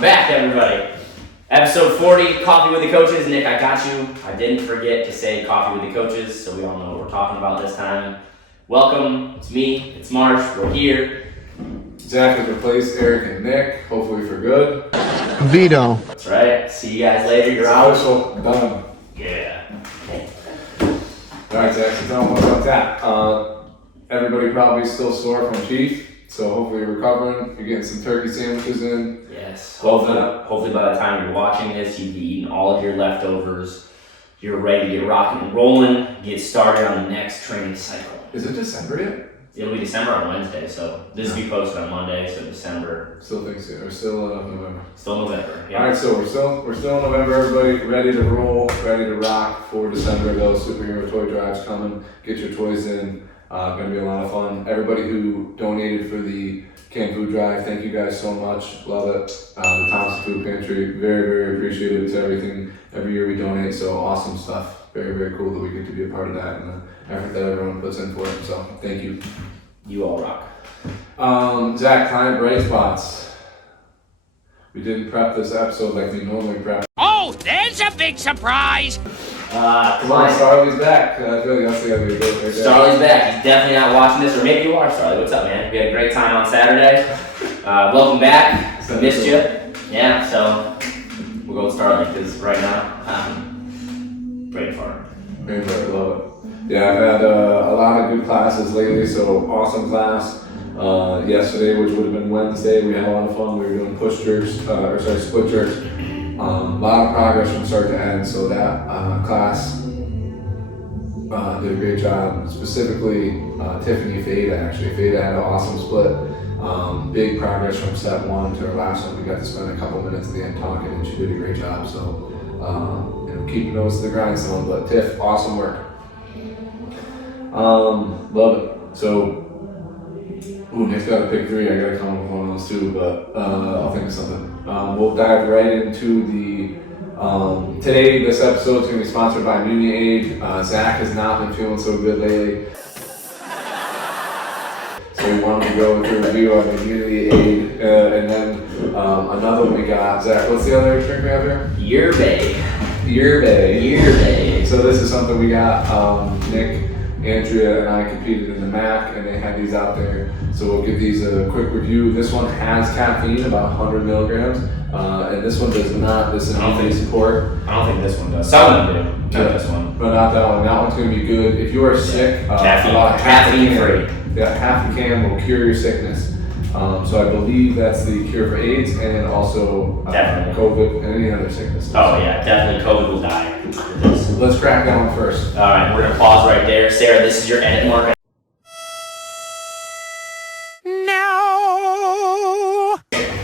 Welcome back, everybody. Episode 40, Coffee with the Coaches. Nick, I got you. I didn't forget to say Coffee with the Coaches, so we all know what we're talking about this time. Welcome. It's me. It's Marsh. We're here. Zach has replaced Eric and Nick, hopefully for good. Veto. That's right. See you guys later. You're out. Official, done. Yeah. Alright, Zach, so tell them what's up that. Everybody probably still sore from Chief, so hopefully you're recovering. You're getting some turkey sandwiches in. Yes. Hopefully by the time you're watching this, you've eaten all of your leftovers. You're ready to get rocking and rolling, get started on the next training cycle. Is it December yet? It'll be December on Wednesday, so this will be posted on Monday, so December. Still think so, or still November. Still November. Yeah. Alright, so we're still in November, everybody ready to roll, ready to rock for December. Those superhero toy drives coming. Get your toys in. Gonna be a lot of fun. Everybody who donated for the canned food drive, thank you guys so much. Love it. The Thompson Food Pantry, very, very appreciative. It's everything. Every year we donate, so awesome stuff. Very, very cool that we get to be a part of that and the effort that everyone puts in for it. So thank you. You all rock. Zach, client bright spots. We didn't prep this episode like we normally prep. Oh, there's a big surprise! Come on, Starley's back. I feel like that's gotta be a good right there. Starley's back. He's definitely not watching this, or maybe you are, Starley. What's up, man? We had a great time on Saturday. Welcome back. Missed you. Yeah, so we'll go with Starley because right now, brain fart. Brain fart, love it. Yeah, I've had a lot of good classes lately, so awesome class. Yesterday, which would have been Wednesday, we had a lot of fun. We were doing split jerks. A lot of progress from start to end, so that class did a great job. Specifically, Tiffany Fada, actually. Fada had an awesome split. Big progress from step one to our last one. We got to spend a couple minutes at the end talking, and she did a great job. So, keep your nose to the grindstone. But Tiff, awesome work. Love it. So, Nick's got a pick three. I gotta come up with one of those too, but I'll think of something. We'll dive right into the. Today, this episode is going to be sponsored by Muni Aid. Zach has not been feeling so good lately, so we wanted to go with a review on the Muni Aid, and then another one we got. Zach, what's the other drink we have here? Yerbay. So this is something we got. Nick, Andrea, and I competed in the MAC, and they had these out there. So we'll give these a quick review. This one has caffeine, about 100 milligrams, and this one does not. This is an support. I don't think this one does. Some of them do. Not this one. But not that one. That one's going to be good. If you are sick, caffeine free. Yeah, half a can will cure your sickness. So I believe that's the cure for AIDS and also COVID and any other sickness. Oh yeah, definitely COVID will die with this. Let's crack that one first. All right, we're gonna pause right there. Sarah, this is your edit mark. No!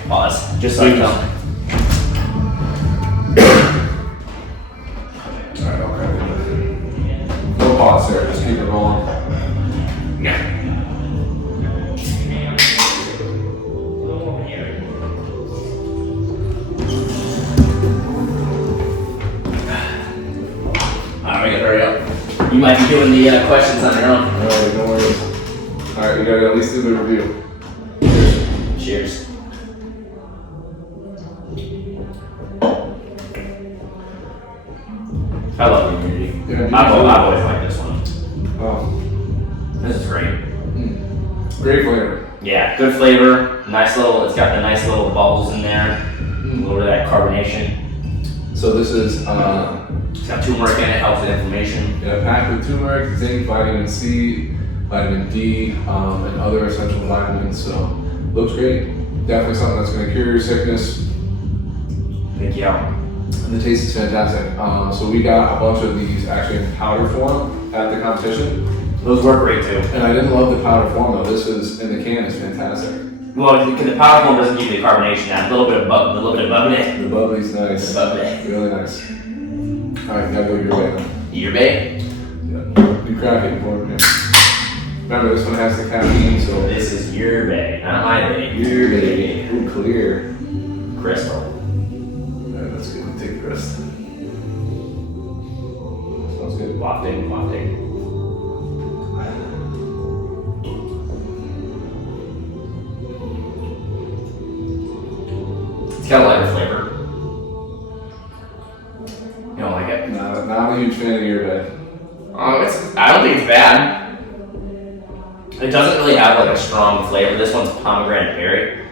Pause, just so you know. Alright, okay. No pause, Sarah. Just keep it rolling. Yeah. Alright, we gotta hurry up. You might be doing the questions on your own. Alright, no worries. Alright, we gotta at least do the review. Cheers. I love the community. Yeah, I've always liked this one. Oh. This is great. Great flavor. Yeah, good flavor. Nice little, it's got the nice little bubbles in there. A little bit of that carbonation. So this is It's got turmeric in it, helps with inflammation. packed with turmeric, zinc, vitamin C, vitamin D, and other essential vitamins. So looks great. Definitely something that's going to cure your sickness. Thank you. And the taste is fantastic. So we got a bunch of these actually in powder form at the competition. Those work great too. And I didn't love the powder form though. This is in the can is fantastic. Well, because the powder form doesn't give you the carbonation, that little bit of bubbly. The bubbly's nice. The bubbly. Really nice. Alright, gotta go your way now. Yerbay. Yeah. You crack it for me. Remember, this one has the caffeine, so. This is Yerbay, not my bay. Yerbay. Ooh, clear. Crystal. Alright, that's good. We'll take the rest. Smells good. Wafting. It's got a lighter not a huge fan of yerba. I don't think it's bad. It doesn't really have like a strong flavor. This one's pomegranate berry.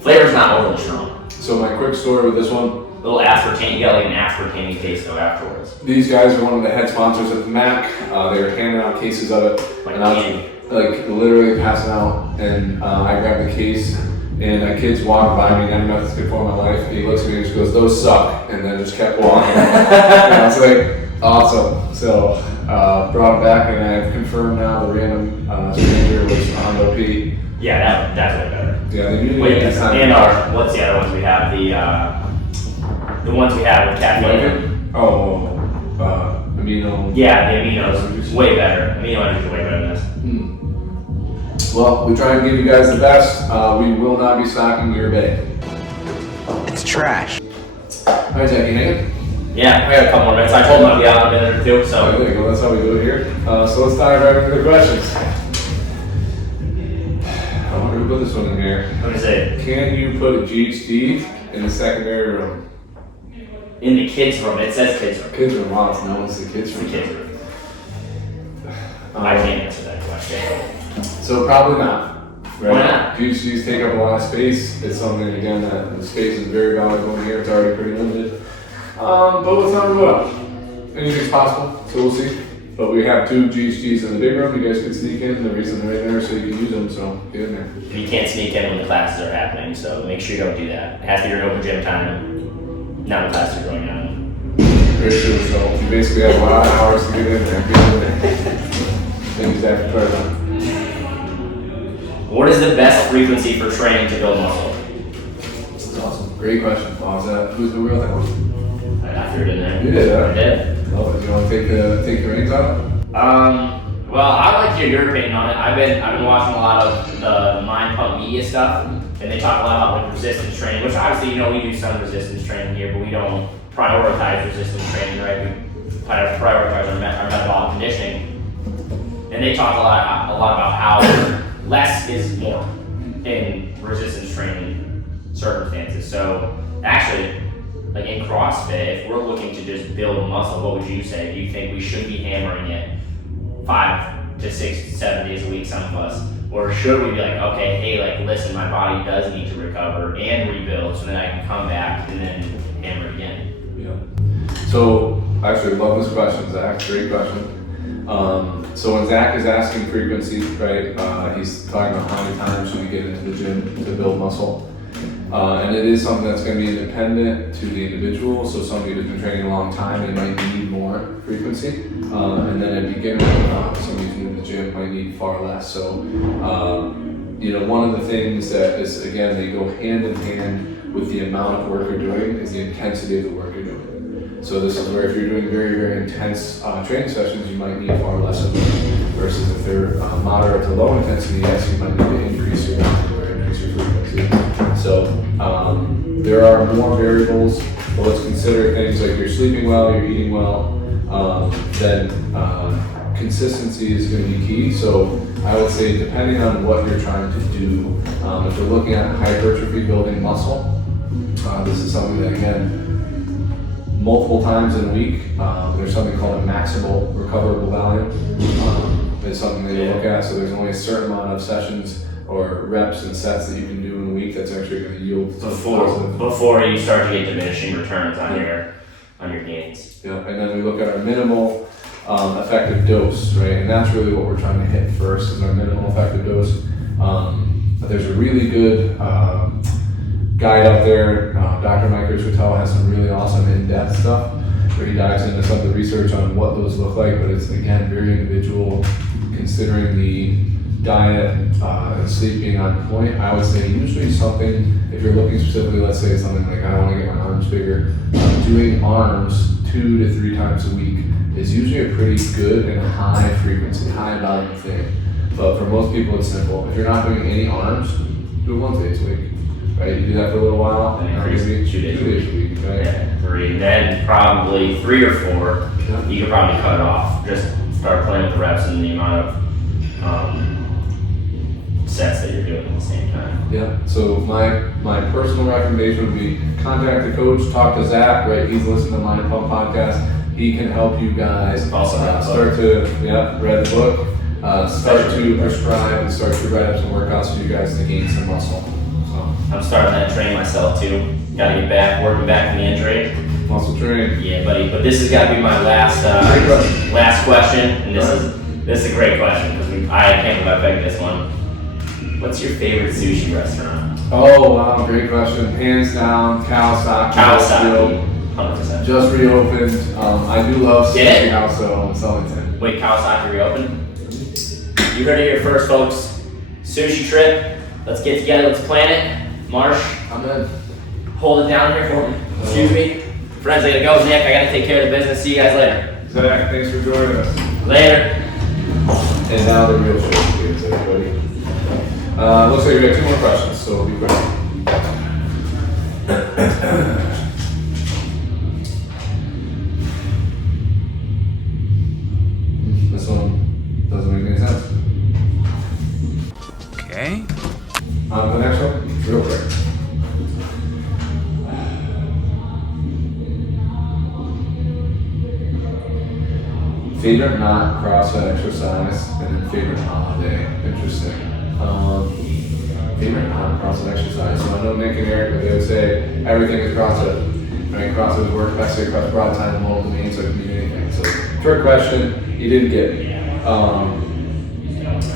Flavor's not overly strong. So my quick story with this one. A little aspartame. You got like an aspartame taste though afterwards. These guys are one of the head sponsors at the MAC. They were handing out cases of it. Like and I was candy. like literally passing out, and I grabbed the case, and a kid's walking by me, never met this before in my life, and he looks at me and just goes, "Those suck," and then just kept walking. And I was like, awesome. So brought it back, and I've confirmed now the random stranger was Hondo P. Yeah, that's way better. Yeah, they usually Wait, get this time. and our what's the other ones we have? The ones we have with caffeine. Amino. Yeah, the aminos way better. Amino energies are way better than this. Well, we try and give you guys the best. We will not be stocking your bay. It's trash. All right, Jackie, hang Yeah, I got a couple more minutes. I told them I'd be out in a minute or two, it. so. There you go. That's how we do it here. So let's dive right into the questions. I wonder who put this one in here. Let me see. Can you put a GHD in the secondary room? In the kids' room, it says kids' room. Kids room. Wow, it's known as the kids It's the room. kids' room. I can't answer that question. So probably not. Right? Why not? GHDs take up a lot of space. It's something, again, that the space is very valuable in here. It's already pretty limited. But let's not rule it out. Anything's possible, so we'll see. But we have 2 GHDs in the big room. You guys can sneak in. The reason they're in there is so you can use them, so get in there. You can't sneak in when the classes are happening, so make sure you don't do that. It has to be your open gym time, not when classes are going on. Very true. So you basically have a lot of hours to get in there. Get in there. Thank you, Zach, for that. What is the best frequency for training to build muscle? That's awesome. Great question. Who's the real that one? I threw it in there. You did, huh? I did. Love it. You want to take the reins out? Well, I like to hear your opinion on it. I've been watching a lot of the Mind Pump Media stuff, and they talk a lot about like resistance training, which obviously we do some resistance training here, but we don't prioritize resistance training, right? We prioritize our metabolic conditioning, and they talk a lot about how less is more in resistance training circumstances. So actually, like in CrossFit, if we're looking to just build muscle, what would you say? Do you think we should be hammering it 5 to 6 to 7 days a week, some of us? Or should we be like, okay, hey, like listen, my body does need to recover and rebuild so then I can come back and then hammer it again? Yeah. So, actually, love this question, Zach. Great question. So when Zach is asking frequency, right, he's talking about how many times should we get into the gym to build muscle. And it is something that's going to be independent to the individual. So somebody who's been training a long time, they might need more frequency. And then a beginner, somebody who's new to the gym might need far less. So, one of the things that is, again, they go hand in hand with the amount of work you're doing is the intensity of the work you're doing. So this is where if you're doing very, very intense training sessions, you might need far less of them. Versus if they're moderate to low intensity, yes, you might need to increase your or increase your frequency. So there are more variables, but let's consider things like you're sleeping well, you're eating well, then consistency is going to be key. So I would say depending on what you're trying to do, if we're looking at hypertrophy building muscle, this is something that again, multiple times in a week, there's something called a maximal recoverable value. It's something that you look at, so there's only a certain amount of sessions or reps and sets that you can do in a week that's actually going to yield Before you start to get diminishing returns on your gains. Yeah, and then we look at our minimal effective dose, right? And that's really what we're trying to hit first is our minimal effective dose. But there's a really good guide out there. Dr. Mike Richartel has some really awesome in-depth stuff where he dives into some of the research on what those look like, but it's again very individual considering the diet and sleep being on point. I would say usually something, if you're looking specifically, let's say something like I want to get my arms bigger, doing arms 2 to 3 times a week is usually a pretty good and high frequency, high volume thing. But for most people it's simple. If you're not doing any arms, do it 1 day a week. Right, you do that for a little while, And increase it 2 days a week, right? Yeah, 3, then probably 3 or 4. Yeah. You could probably cut it off. Just start playing with the reps and the amount of sets that you're doing at the same time. Yeah. So my personal recommendation would be contact the coach, talk to Zach. Right, he's listening to Mind Pump podcast. He can help you guys Awesome. start to read the book, start to prescribe and start to write up some workouts for you guys to gain some muscle. So I'm starting that train myself too. Gotta get back, working back from the injury. muscle training. Yeah, buddy. But this has got to be my last question, and this is a great question because I can't believe I picked this one. What's your favorite sushi restaurant? Oh wow, great question. Hands down, Kawasaki. Kawasaki, 100%. Just reopened. I do love Did Sushi it? House though in Sulington. Wait, Kawasaki reopened? You heard it here first, folks. Sushi trip. Let's get together. Let's plan it. Marsh, I'm in. hold it down here for me. Excuse me. Friends, I gotta go. Nick, I gotta take care of the business. See you guys later. Zach, thanks for joining us. Later. And now the real show begins, everybody. Looks like we got 2 more questions, so we'll be quick. This one doesn't make any sense. Okay. The next one, real quick. Favorite not CrossFit exercise and then favorite holiday. Interesting. Favorite not CrossFit exercise. So I know Nick and Eric, they would say everything is CrossFit. Right? CrossFit would work best across broad time and multiple means, so it can be anything. So trick question, you didn't get me.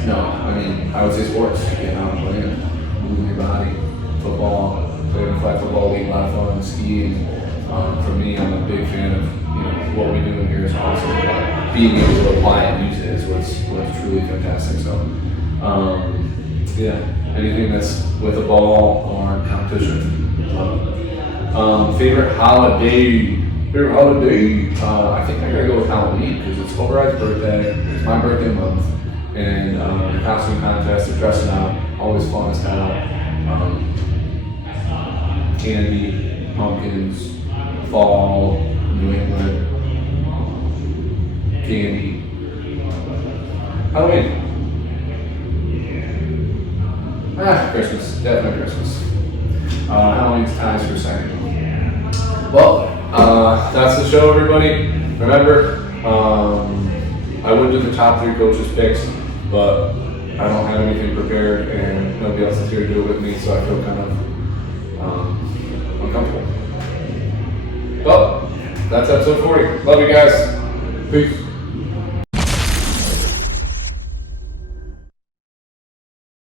No, I mean I would say sports. Getting out and playing, moving your body, football, playing in flag football league, a lot of fun, skiing. For me, I'm a big fan of what we do in here is awesome, but being able to apply and use it is what's truly fantastic. So, anything that's with a ball or competition. Favorite holiday. I think I'm gonna go with Halloween because it's Override's birthday. It's my birthday month, and the costume contest, the dressing out, always fun as hell. Candy, pumpkins, fall, New England. Candy. Halloween. Christmas. Definitely Christmas. Halloween's ties for second. Well, that's the show, everybody. Remember, I would do the top 3 coaches picks, but I don't have anything prepared and nobody else is here to do it with me, so I feel kind of uncomfortable. Well, that's episode 40. Love you guys. Peace.